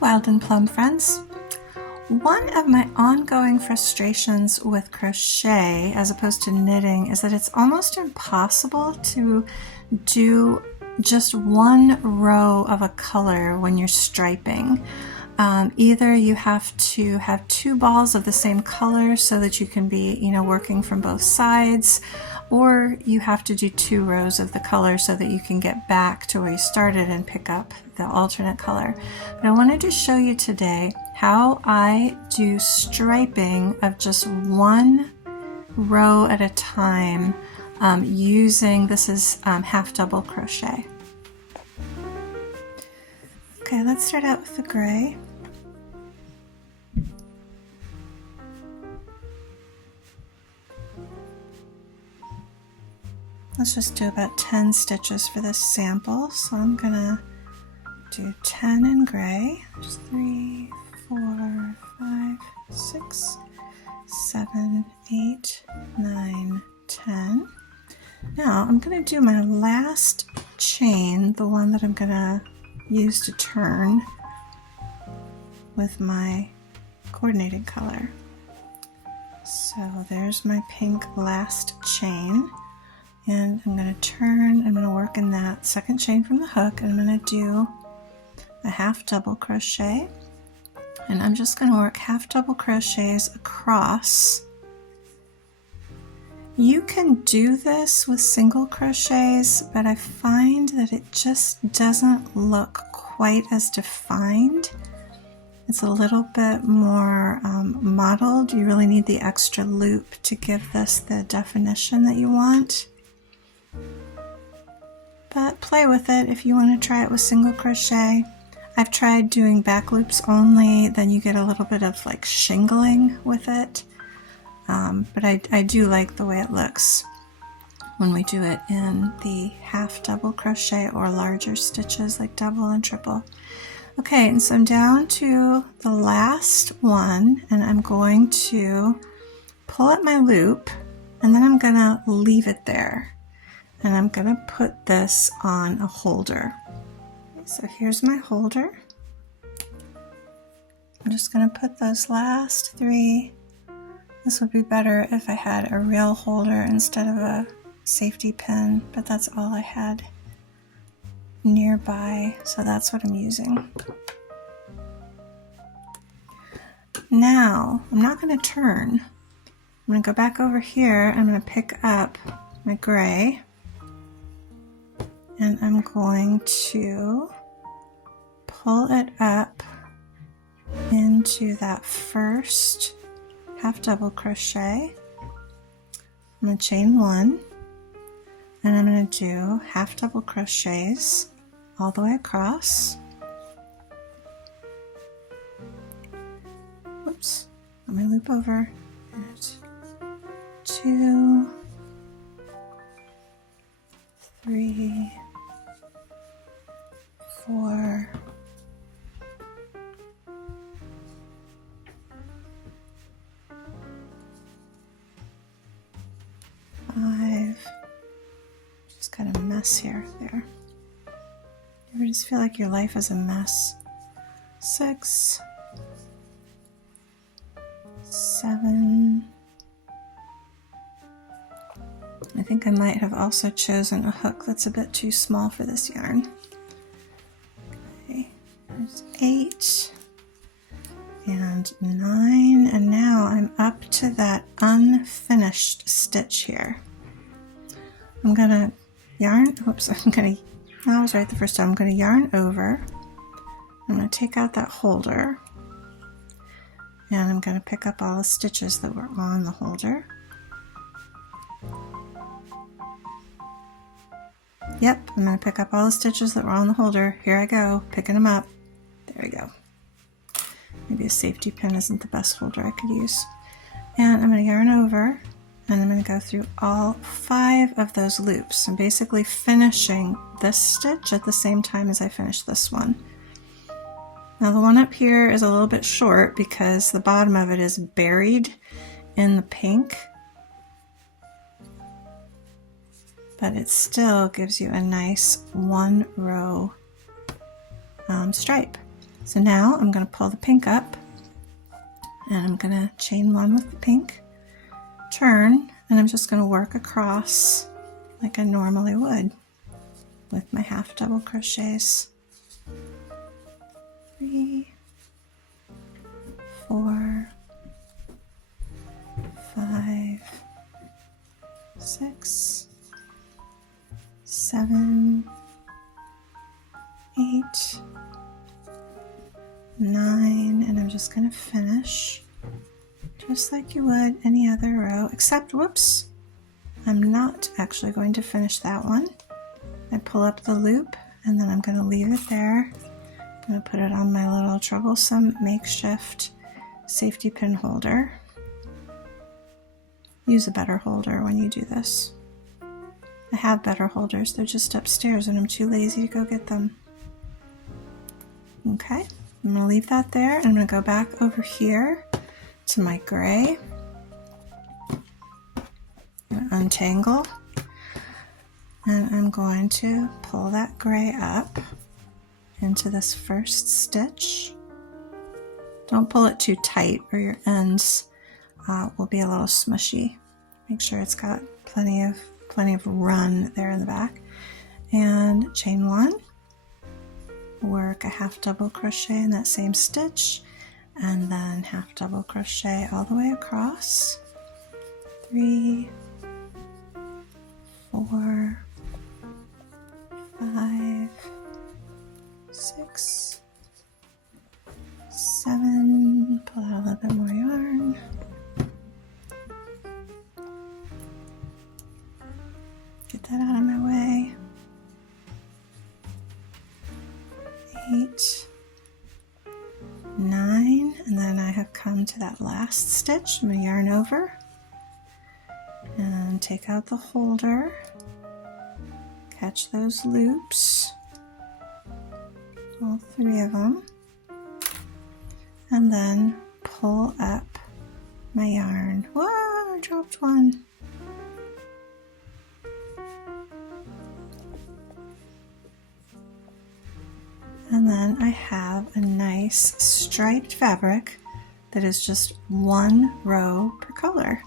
Wild and Plum friends. One of my ongoing frustrations with crochet as opposed to knitting is that it's almost impossible to do just one row of a color when you're striping. Either you have to have two balls of the same color so that you can be, working from both sides, or you have to do two rows of the color so that you can get back to where you started and pick up the alternate color. But I wanted to show you today how I do striping of just one row at a time using, this is half double crochet. Okay, let's start out with the gray. Let's just do about 10 stitches for this sample. So I'm gonna do 10 in gray. There's 3, 4, 5, 6, 7, 8, 9, 10. Now I'm gonna do my last chain, the one that I'm gonna use to turn with my coordinated color. So there's my pink last chain. And I'm going to turn, I'm going to work in that second chain from the hook, and I'm going to do a half double crochet, and I'm just going to work half double crochets across. You can do this with single crochets, but I find that it just doesn't look quite as defined. It's a little bit more mottled. You really need the extra loop to give this the definition that you want. But play with it if you want to try it with single crochet. I've tried doing back loops only, then you get a little bit of like shingling with it. But I do like the way it looks when we do it in the half double crochet or larger stitches like double and triple. Okay, and so I'm down to the last one, and I'm going to pull up my loop, and then I'm going to leave it there. And I'm going to put this on a holder. So here's my holder. I'm just going to put those last 3. This would be better if I had a real holder instead of a safety pin, but that's all I had nearby, so that's what I'm using. Now, I'm not going to turn. I'm going to go back over here. I'm going to pick up my gray. And I'm going to pull it up into that first half double crochet. I'm going to chain 1, and I'm going to do half double crochets all the way across. Whoops, let me loop over. 2, 3, 4, 5. Just kind of a mess here. There. You ever just feel like your life is a mess? 6, 7. I think I might have also chosen a hook that's a bit too small for this yarn. Okay, there's 8 and 9, and now I'm up to that unfinished stitch here. I'm gonna yarn, I was right the first time. I'm gonna yarn over. I'm gonna take out that holder, and I'm gonna pick up all the stitches that were on the holder. Yep, I'm going to pick up all the stitches that were on the holder. Here I go, picking them up. There we go. Maybe a safety pin isn't the best holder I could use. And I'm going to yarn over, and I'm going to go through all 5 of those loops. I'm basically finishing this stitch at the same time as I finish this one. Now the one up here is a little bit short because the bottom of it is buried in the pink. But it still gives you a nice 1 row stripe. So now I'm going to pull the pink up, and I'm going to chain 1 with the pink, turn, and I'm just going to work across like I normally would with my half double crochets. 3, 4, 5, 6, 7, 8, 9, and I'm just going to finish just like you would any other row, except, whoops, I'm not actually going to finish that one. I pull up the loop and then I'm going to leave it there. I'm going to put it on my little troublesome makeshift safety pin holder. Use a better holder when you do this. I have better holders, they're just upstairs and I'm too lazy to go get them. Okay, I'm going to leave that there, and I'm going to go back over here to my gray. I'm going to untangle, and I'm going to pull that gray up into this first stitch. Don't pull it too tight or your ends will be a little smushy. Make sure it's got plenty of run there in the back. And chain 1, work a half double crochet in that same stitch, and then half double crochet all the way across. 3, 4, 5, 6, 7, pull out a little bit more yarn. Get that out of my way. 8, 9, and then I have come to that last stitch. I'm going to yarn over and take out the holder, catch those loops, all 3 of them, and then pull up my yarn. Whoa, I dropped one. And then I have a nice striped fabric that is just 1 row per color.